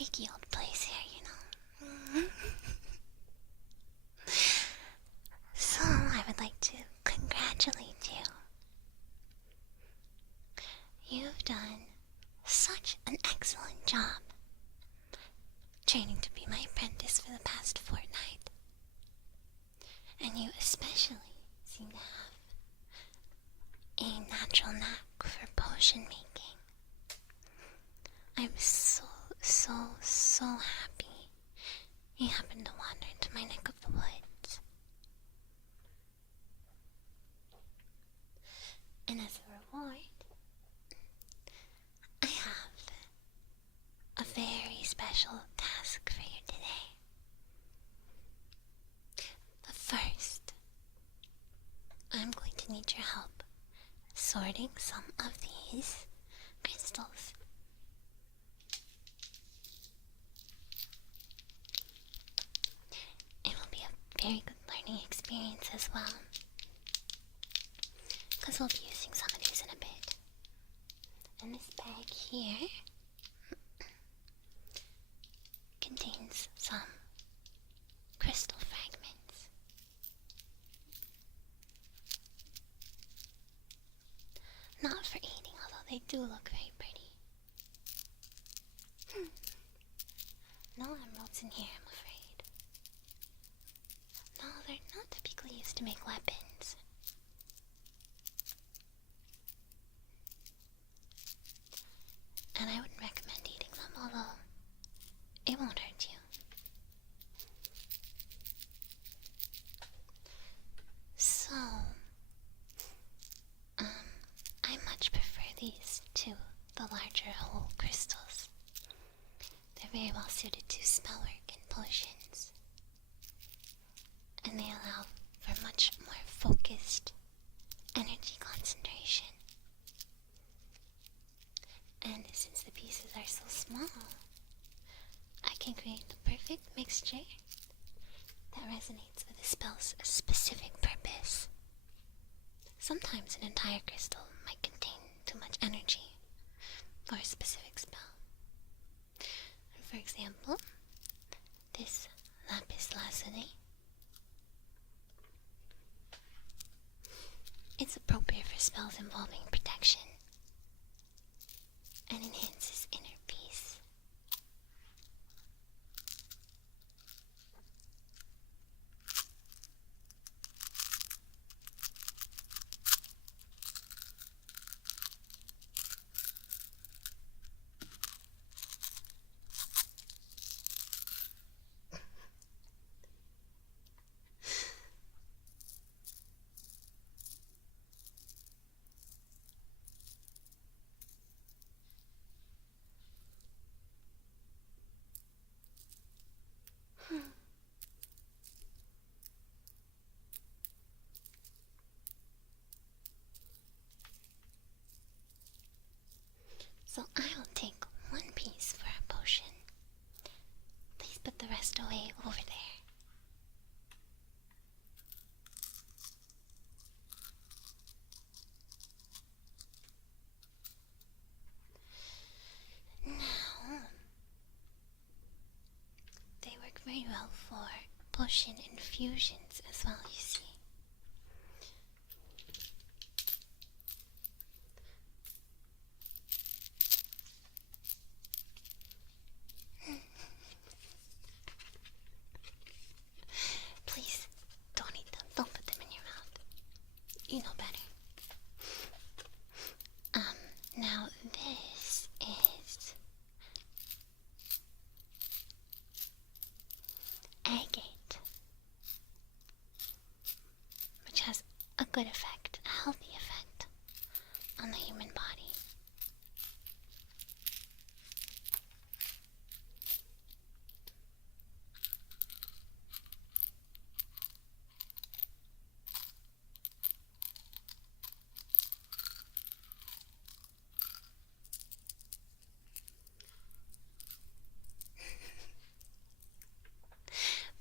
freaky old place here, you know. So, I would like to congratulate you. You've done such an excellent job training to be my apprentice for the past fortnight. And you especially seem to have a natural knack for potion making. I'm so happy you happened to wander into my neck of the woods. And as a reward, I have a very special task for you today. But first, I'm going to need your help sorting some of these crystals. It will be a very good learning experience as well, because we'll be using some of these in a bit. And this bag here contains some crystal fragments. Not for eating, although they do look very pretty. No emeralds in here, I'm afraid. No, they're not typically used to make weapons. And I wouldn't recommend eating them, although it won't hurt you. So, I much prefer these to the larger whole crystals. They're very well suited to spellwork and potions. And they allow for much more focused energy concentration. And since the pieces are so small, I can create the perfect mixture that resonates with a spell's specific purpose. Sometimes an entire crystal might contain too much energy for a specific spell. And for example, this lapis lazuli, it's appropriate for spells involving protection and enhances inner peace. So I'll take one piece for a potion. Please put the rest away over there. Now, they work very well for potion infusions as well, you see. Please, don't eat them. Don't put them in your mouth. You know better. Now this is agate, which has a good effect, a healthy effect on the human body.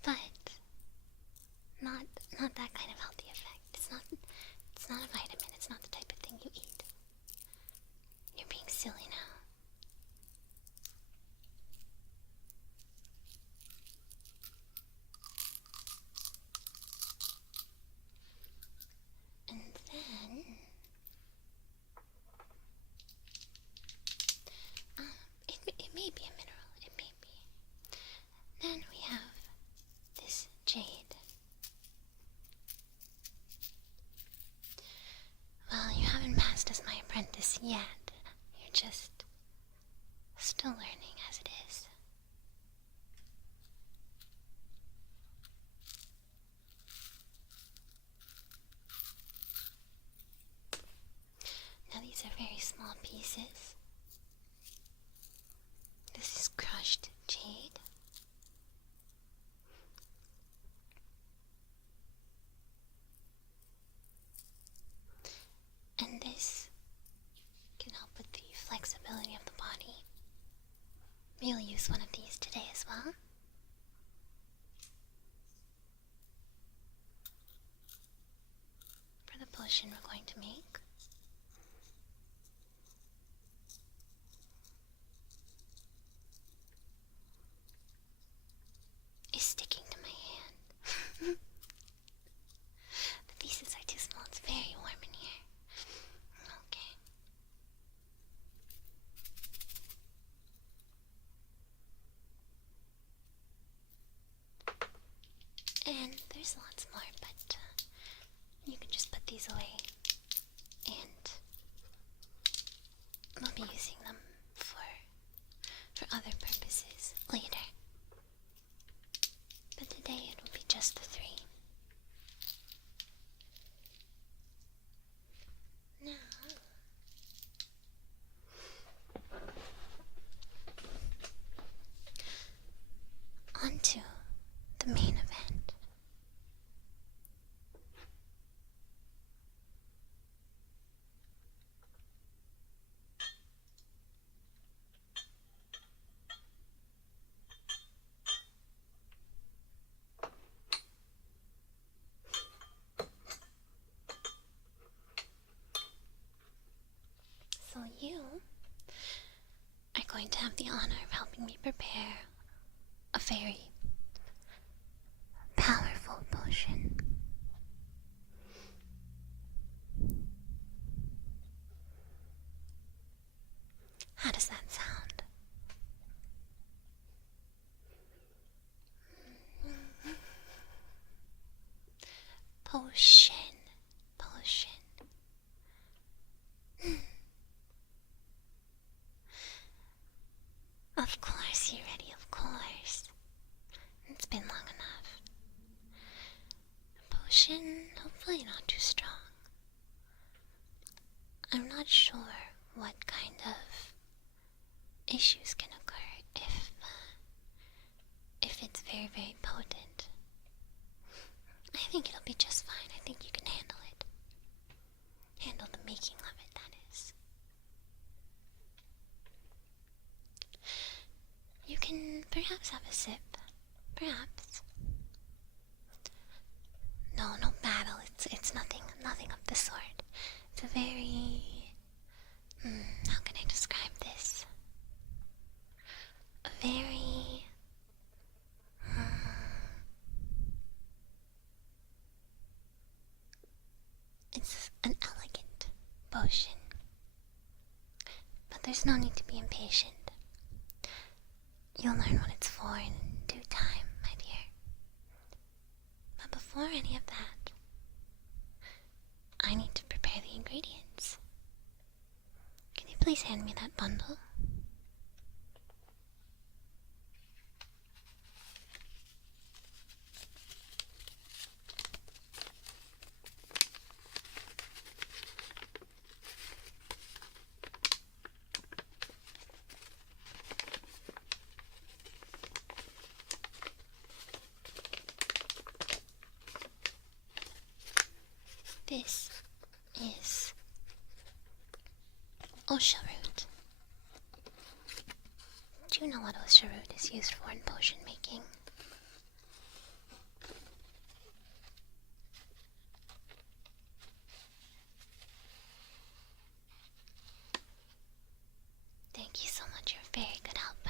But not that kind of healthy effect. It's not Still learning as it is. Now these are very small pieces. This is crushed jade. And this can help with the flexibility of the body. We'll use one of these today as well. For the potion we're going to make. Is sticking to my hand. The pieces are too small, it's very warm in here. Okay. And there's lots more, but you can just put these away. And we'll be using them for other purposes later. But today it will be just the 3. Now, on to the main event. So you are going to have the honor of helping me prepare a very powerful potion. How does that sound? Potion. Of course you're ready, of course. It's been long enough. A potion, hopefully not too strong. I'm not sure what kind of issues can occur if it's very, very potent. I think it'll be just fine. I think you can handle it. Handle the making of it, that is. You can perhaps have a sip. Perhaps. No battle. It's nothing of the sort. It's a very... how can I describe this? A very... it's an elegant potion. But there's no need to be impatient. You'll learn what it's for in due time, my dear. But before any of that, I need to prepare the ingredients. Can you please hand me that bundle? This is Osha root. Do you know what Osha root is used for in potion making? Thank you so much, you're a very good helper.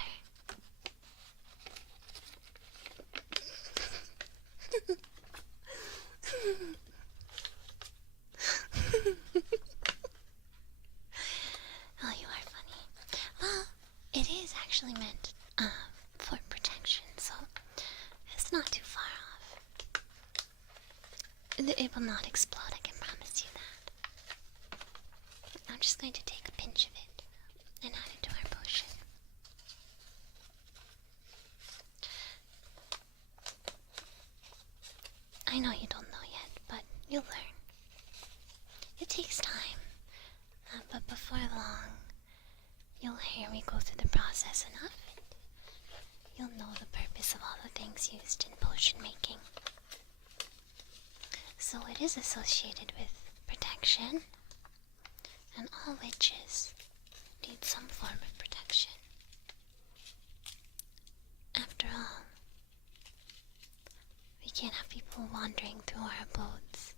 Oh, you are funny. Well, it is actually meant for protection, so it's not too far off. It will not explode, I can promise you that. I'm just going to take a pinch of it and add it to our potion. I know you don't know yet, but you'll learn. It takes time, but before long, you'll hear me go through the process enough. You'll know the purpose of all the things used in potion making. So it is associated with protection, and all witches need some form of protection. After all, we can't have people wandering through our abodes,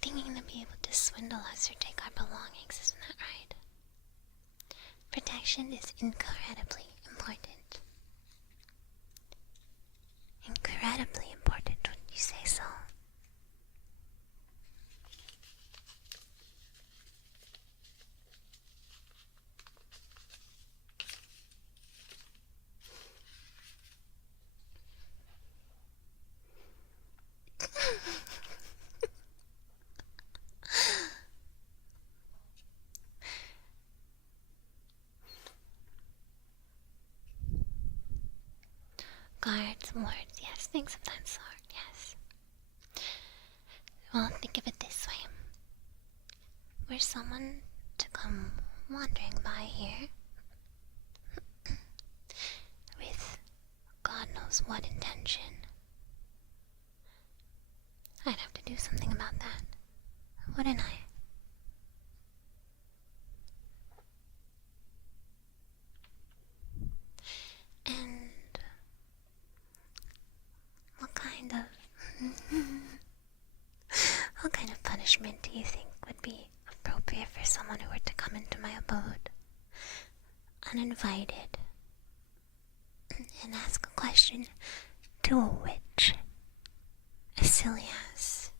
thinking to be able to swindle us or take our belongings, isn't that right? Protection is incredibly important. Incredibly important, wouldn't you say so? Guards, wards, yes, things of that sort, yes. Well, think of it this way. Were someone to come wandering by here with God knows what intention, I'd have to do something about that, wouldn't I? And what kind of what kind of punishment do you think would be appropriate for someone who were to come into my abode uninvited and ask a question to a witch as silly as,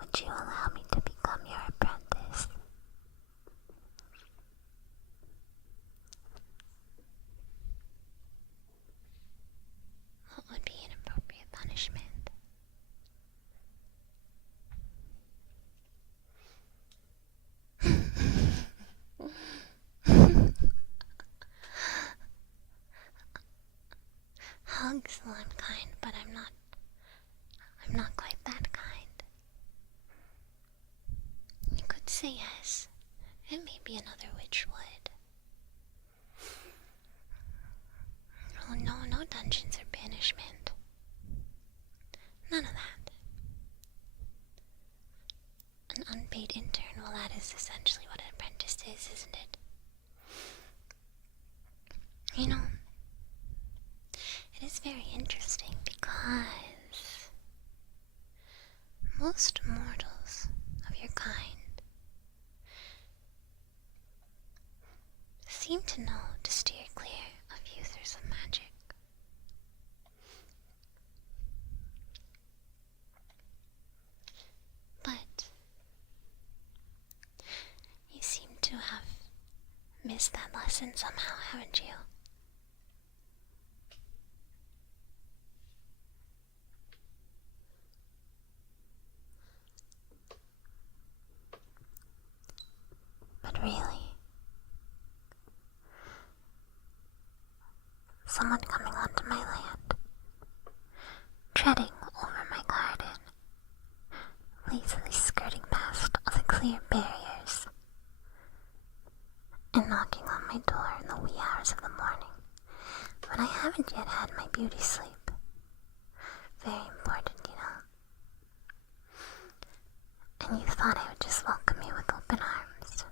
would you allow me to become your apprentice? What would be an appropriate punishment? Hugs, well, I'm kind, but I'm not quite that kind. You could say yes, and maybe another witch would. Oh no, no dungeons or banishment. None of that. An unpaid intern, well, that is essentially what an apprentice is, isn't it? You know, it is very interesting because most mortals of your kind seem to know to steer clear of users of magic. But you seem to have missed that lesson somehow, haven't you? But really, someone coming onto my land, treading over my garden, lazily skirting past all the clear barriers, and knocking on my door in the wee hours of the morning, when I haven't yet had my beauty sleep. Very important, you know. And you thought I would just welcome you with open arms.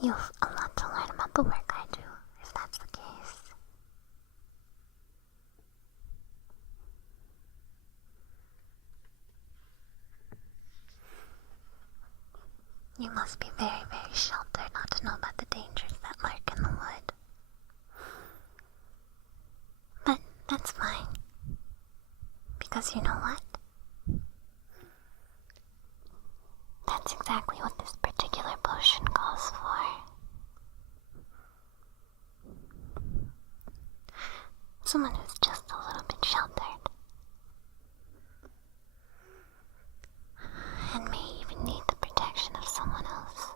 You've a lot to learn about the work I do, if that's the case. You must be very, very sheltered not to know about the dangers that lurk in the wood. But that's fine. Because you know what? That's exactly what this particular potion calls for. Someone who's just a little bit sheltered. And may even need the protection of someone else.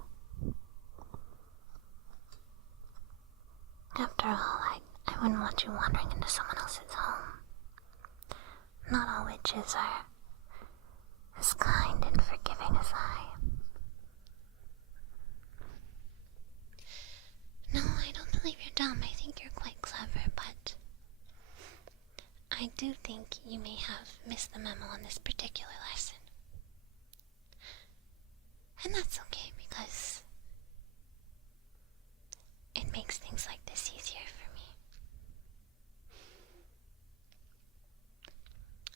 wandering into someone else's home. Not all witches are as kind and forgiving as I. No, I don't believe you're dumb. I think you're quite clever, but I do think you may have missed the memo on this particular lesson. And that's okay, because it makes things like this easier for me.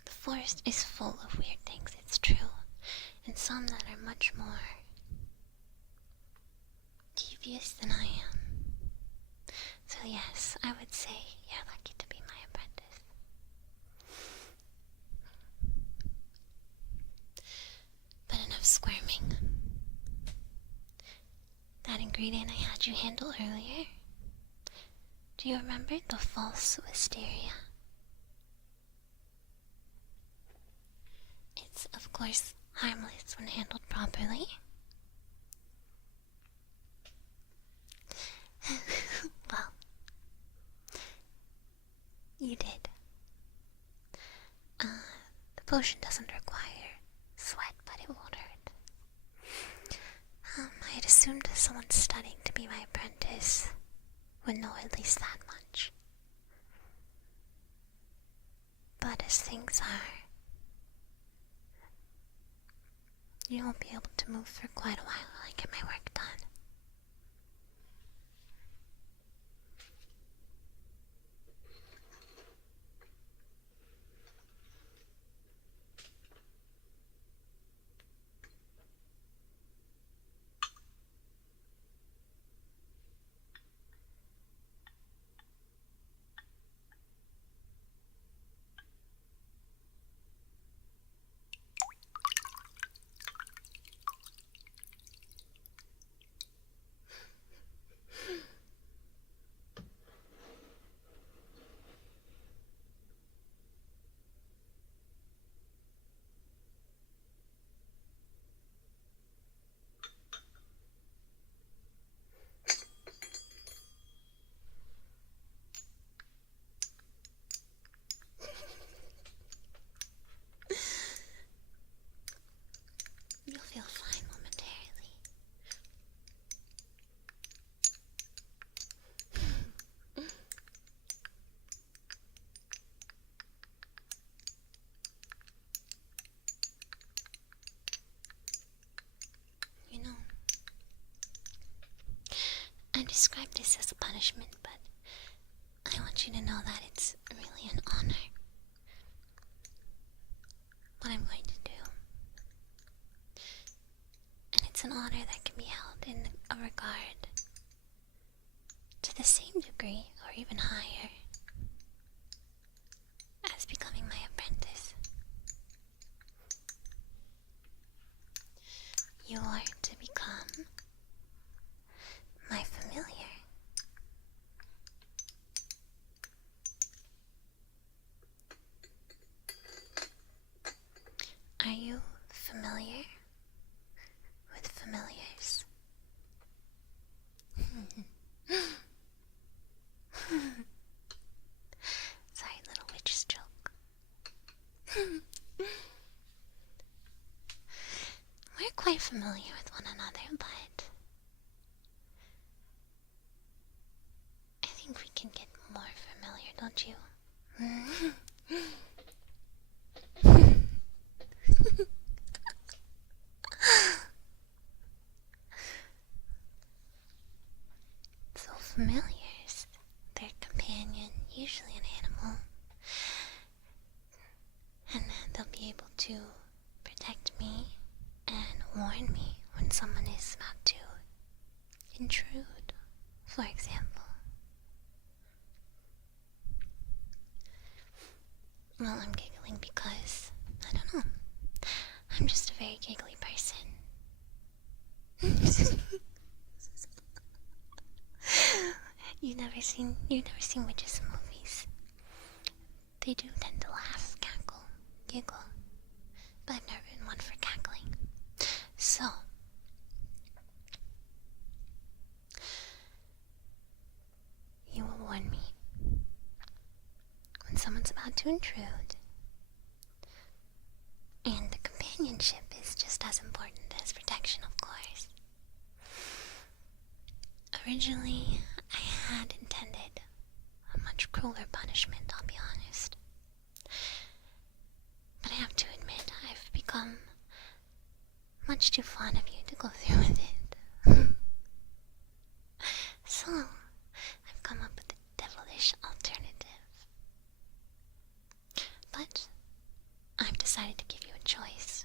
The forest is full of weird things, it's true, and some that are much more devious than I am. So yes, I would say you're lucky to be my apprentice. But enough squirming. That ingredient I had you handle earlier, do you remember the false wisteria? It's, of course, harmless when handled properly. Well, you did. The potion doesn't require sweat, but it won't hurt. I had assumed that someone studying to be my apprentice would know at least that much. But as things are, you won't be able to move for quite a while while I get my work done. You'll feel fine momentarily. You know, I described this as a punishment, but I want you to know that it's really an honor. What I'm going to do. And it's an honor that can be held in a regard to the same degree or even higher as becoming my apprentice. You are to become my familiar. Are you familiar with familiars? Sorry, little witch's joke. We're quite familiar with one another, but I think we can get more familiar, don't you? So familiars, their companion, usually an animal, and they'll be able to protect me and warn me when someone is about to intrude, for example. Well, I'm giggling because, I don't know, I'm just a very giggly person. You've never seen witches in movies. They do tend to laugh, cackle, giggle, but I've never been one for cackling. So, you will warn me to intrude. And the companionship is just as important as protection, of course. Originally, I had intended a much crueler punishment, I'll be honest. But I have to admit, I've become much too fond of you to go through with it. So, I've come up with a devilish alternative. But, I've decided to give you a choice.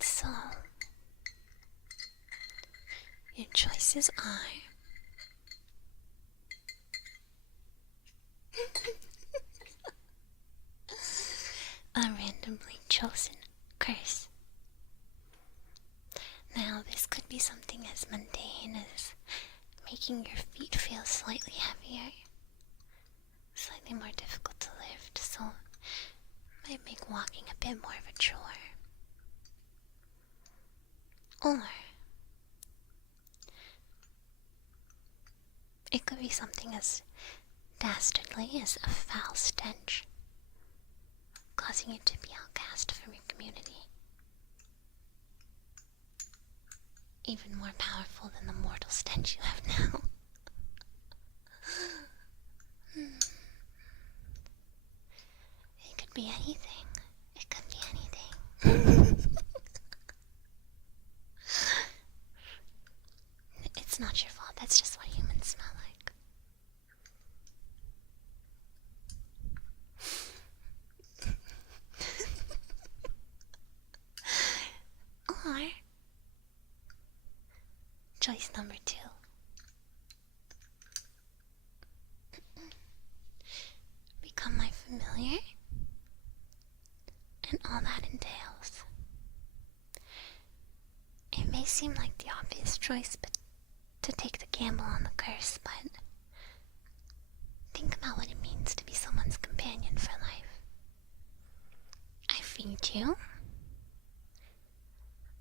So, your choices are a randomly chosen curse. Now, this could be something as mundane as making your feet feel slightly heavier, slightly more difficult to lift, so it might make walking a bit more of a chore. Or it could be something as dastardly as a foul stench, causing you to be outcast from your community. Even more powerful than the mortal stench you have now. It could be anything. It could be anything. It's not your fault, that's just what humans smell like. Or choice number 2. Become my familiar, and all that entails. It may seem like the obvious choice, but to take the gamble on the curse, but think about what it means to be someone's companion for life. I feed you.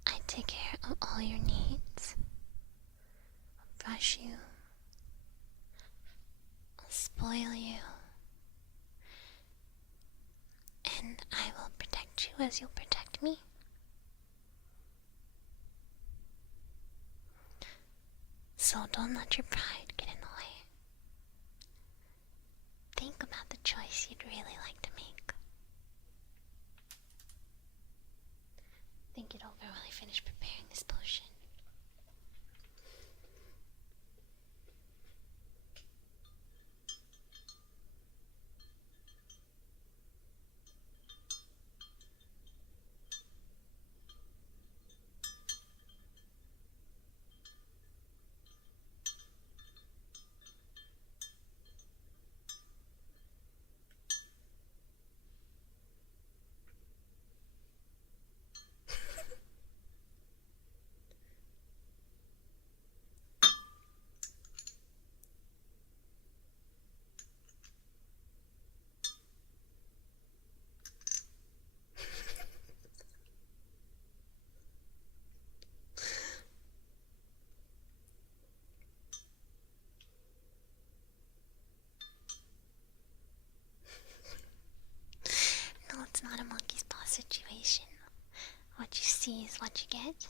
I take care of all your needs. I'll brush you. I'll spoil you. And I will protect you as you'll protect me. So don't let your pride get in the way. Think about the choice you'd really like to make. Think it over while I finish preparing this potion. No, it's not a monkey's paw situation. What you see is what you get.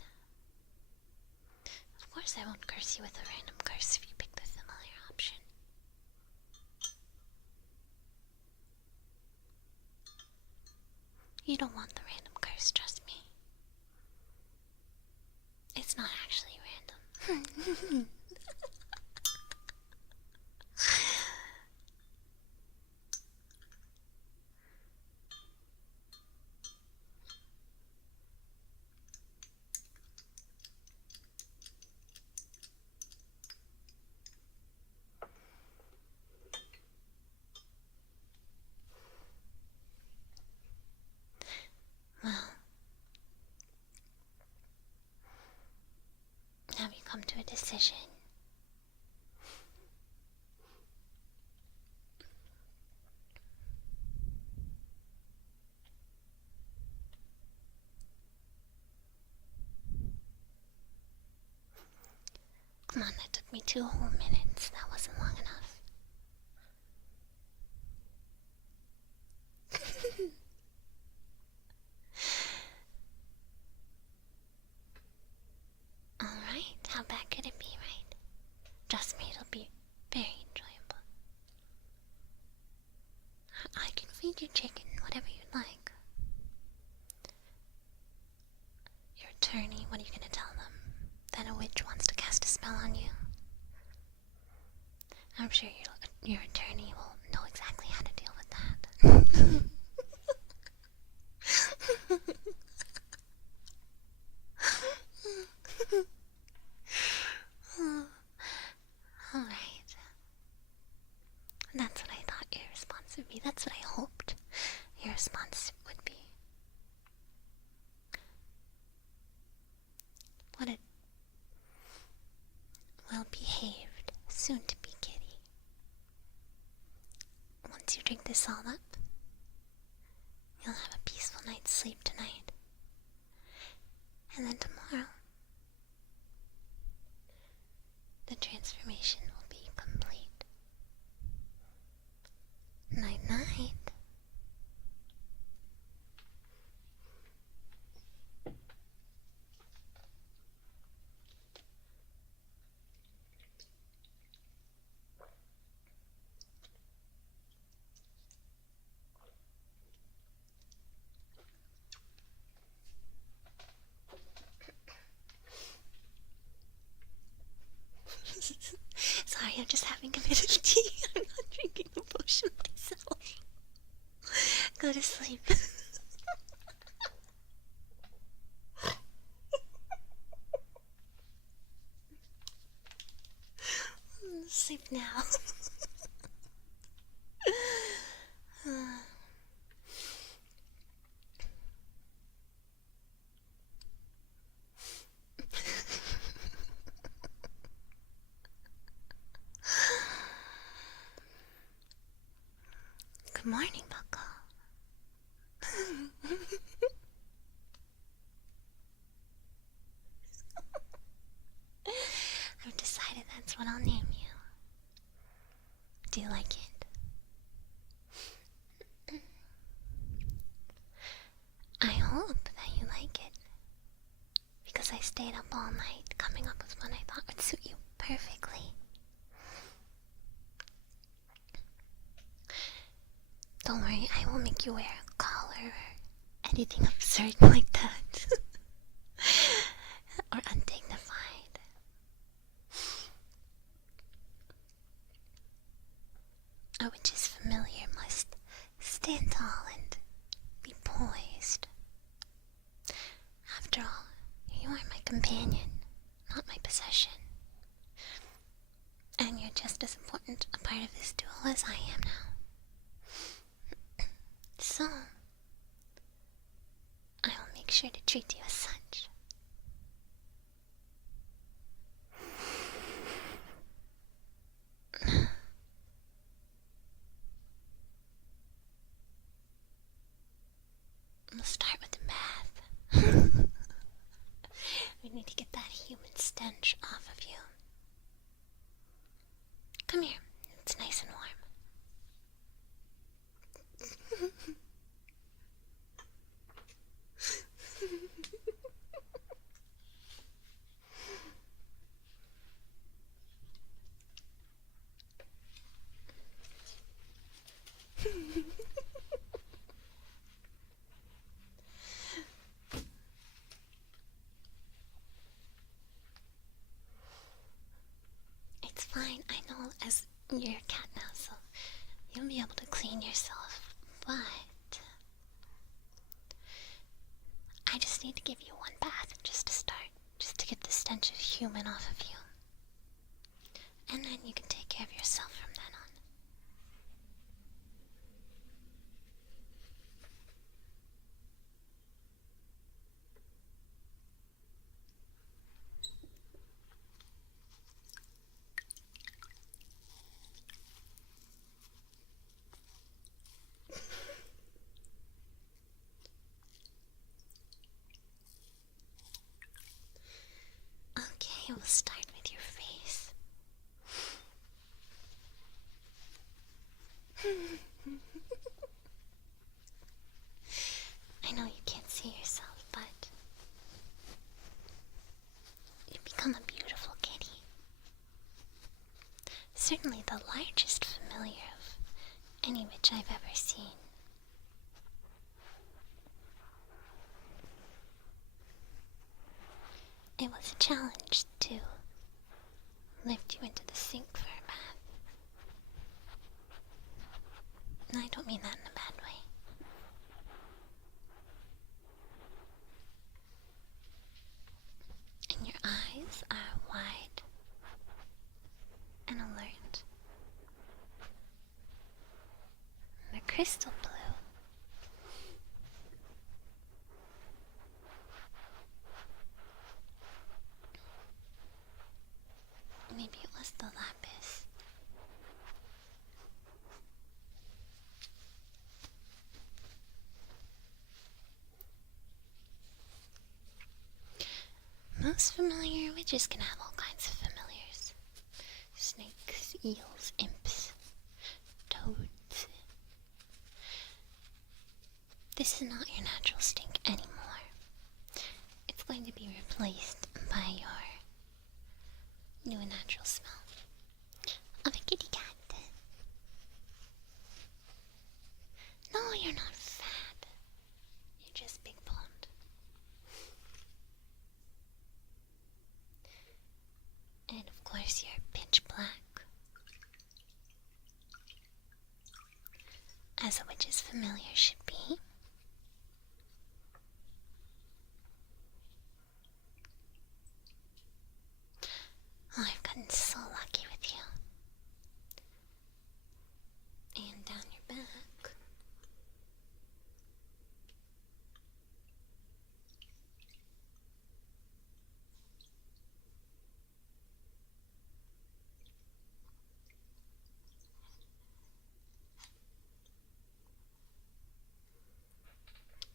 Of course I won't curse you with a random curse if you pick the familiar option. You don't want the random curse, trust me. It's not actually random. Well, Come on, that took me 2 whole minutes. That wasn't long enough. Alright, how bad could it be, right? Trust me, it'll be very enjoyable. I can feed you chicken, whatever you'd like. Your attorney, what are you gonna tell them? That a witch wants to cast a spell on you? I'm sure your attorney will know exactly how to deal with that. Alright. That's what I thought your response would be. That's what I hoped your response would be. What a well-behaved, soon-to-be kitty. Once you drink this all up, you'll have a peaceful night's sleep tonight. And then tomorrow, the transformation will be complete. Night-night. Sorry, I'm just having a bit of tea. I'm not drinking the potion myself. Go to sleep. Sleep now. Good morning, Buckle. I've decided that's what I'll name you. Do you like it? I hope that you like it, because I stayed up all night coming up with one I thought would suit you perfectly. Don't worry, I won't make you wear a collar or anything absurd like that. Or undignified. A witch's familiar must stand tall and be poised. After all, you are my companion, not my possession. And you're just as important a part of this duel as I am now. So, I will make sure to treat you as such. We'll start with the bath. We need to get that human stench off of you. Come here, it's nice and warm. It's fine, I know, as you're a cat now, so you'll be able to clean yourself, but I just need to give you one bath just to start, just to get the stench of human off of you. And then you can take care of yourself from then on. Okay, we'll start with your face. It was a challenge to lift you into the sink for a bath. And I don't mean that in a bad way. And your eyes are wide and alert. They're crystal blue. Maybe it was the lapis. Most familiar witches can have all kinds of familiars. Snakes, eels, imps, toads. This is not your natural stink anymore. It's going to be replaced by your new natural smell of a kitty cat. No, you're not fat. You're just big boned. And of course, you're pitch black. As a witch's familiar should be. Oh, I've gotten so lucky with you. And down your back.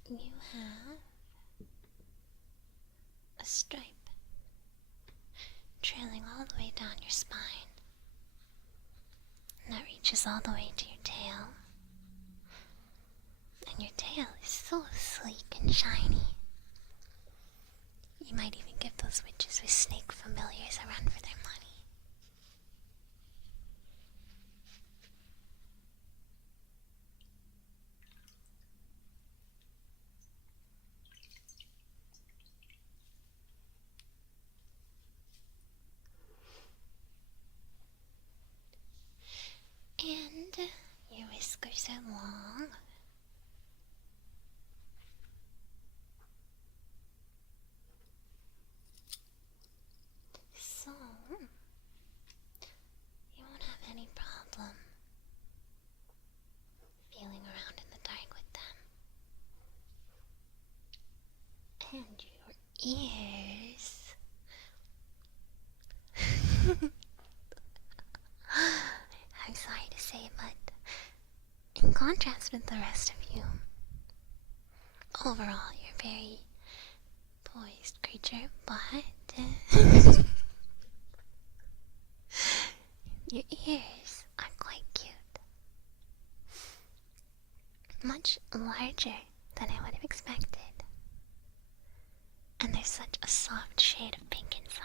You have a stripe trailing all the way down your spine. And that reaches all the way to your tail. And your tail is so sleek and shiny. You might even give those witches with snake familiars a run for their money. And your whiskers are long. So, you won't have any problem feeling around in the dark with them. And your ears. I'm sorry to say, but in contrast with the rest of you, overall you're a very poised creature, but your ears are quite cute. Much larger than I would have expected. And there's such a soft shade of pink inside.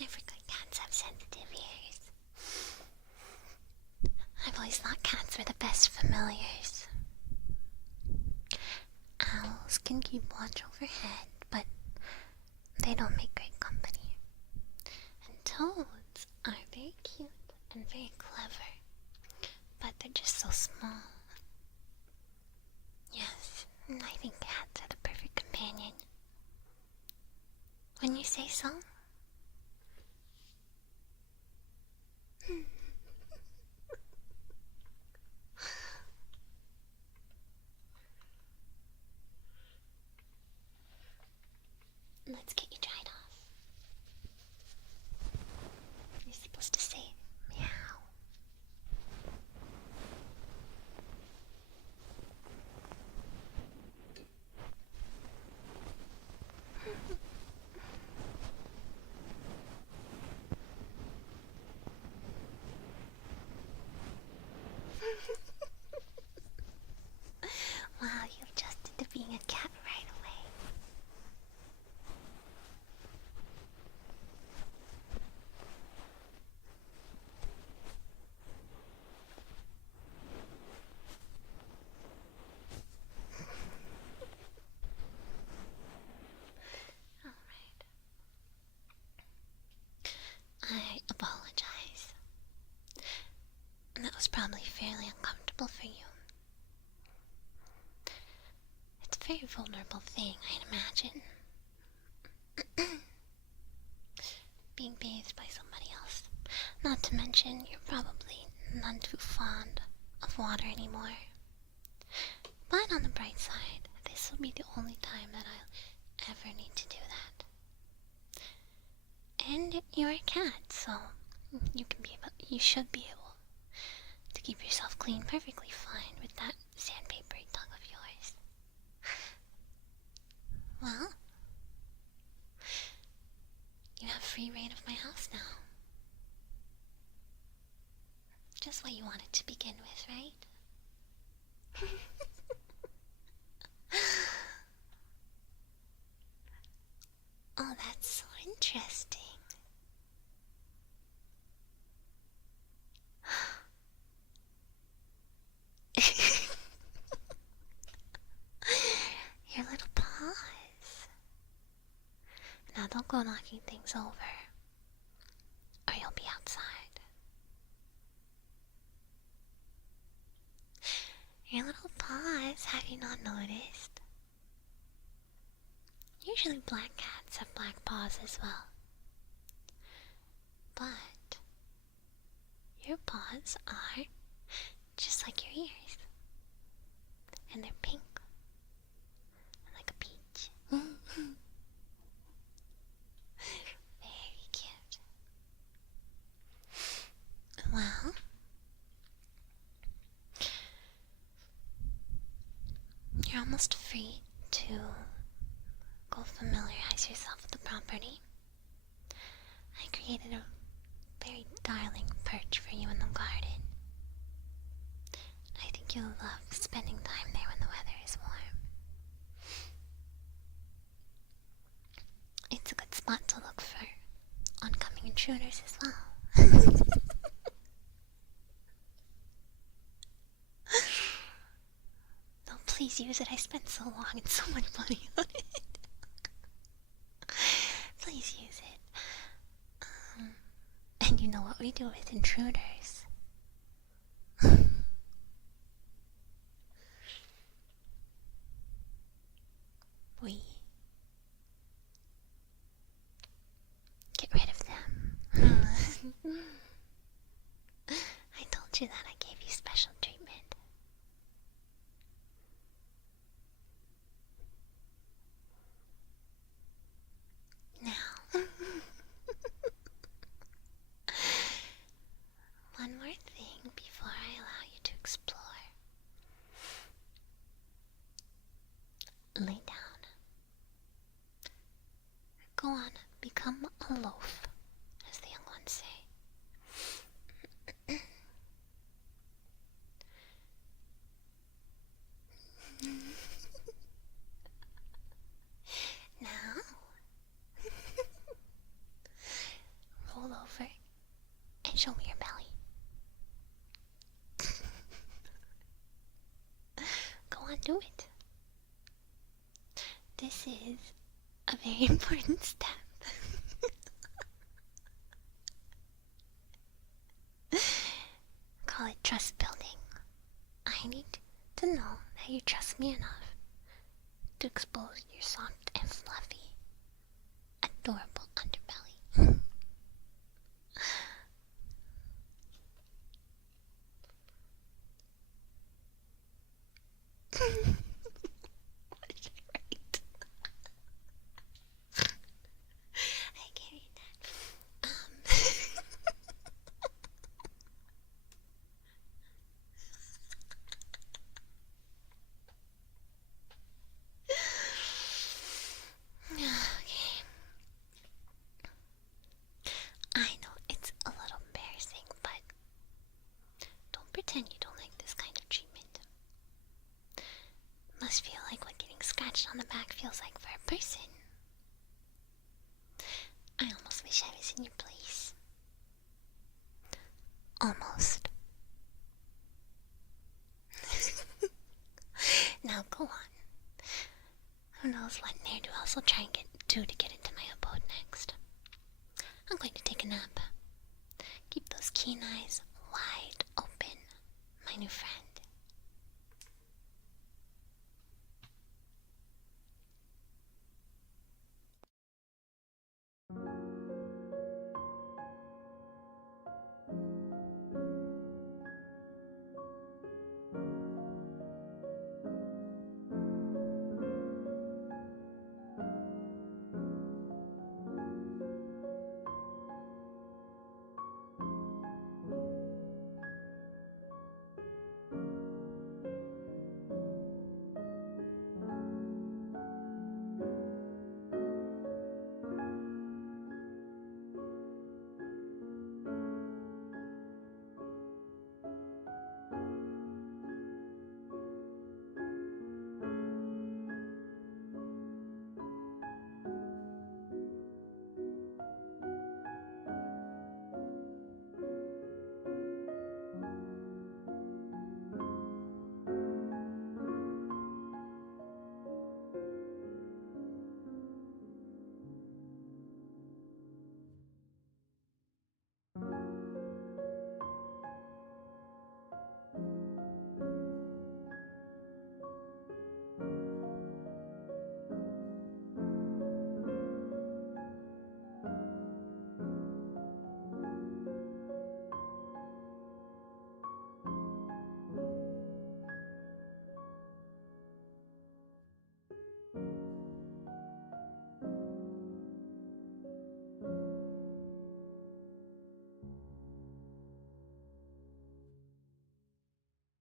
I forgot cats have sensitive ears. I've always thought cats were the best familiars. Owls can keep watch overhead, but they don't make great company. And toads are very cute and very clever, but they're just so small. Yes, I think cats are the perfect companion. When you say so. Let's get you dried off. You're supposed to say meow. very vulnerable thing, I'd imagine. Being bathed by somebody else. Not to mention, you're probably none too fond of water anymore. But on the bright side, this will be the only time that I'll ever need to do that. And you're a cat, so you should be able to keep yourself clean perfectly fine with that sandpapery tongue of yours. Well, you have free reign of my house now. Just what you wanted to begin with, right? Oh, that's so interesting. Your little paws. Now don't go knocking things over, or you'll be outside. Your little paws, have you not noticed? Usually black cats have black paws as well. But your paws are just like your ears. And they're pink. Like a peach. Very cute. Well, you're almost free to go familiarize yourself with the property. I created a very darling perch for you in the garden. I think you'll love spending time there when the weather is warm. It's a good spot to look for oncoming intruders as well. Oh, please use it. I spent so long and so much money on it. Please use it. And you know what we do with intruders. We get rid of them. I told you that I gave you special treatment. Now, one more thing before I allow you to explore. Lay down. Go on, become a loaf, as the young ones say. Now, roll over and show me your belly. Go on, do it. This is a very important step. Call it trust building. I need to know that you trust me enough to expose your soft and fluffy, adorable underbelly. Right. I carried that. Okay. I know it's a little embarrassing, but don't pretend you don't like this kind of treatment. Must feel like what getting scratched on the back feels like for a person. I almost wish I was in your place. Almost. Now go on. Who knows what ne'er-do-wells will try and do to get into my abode next. I'm going to take a nap. Keep those keen eyes wide open, my new friend.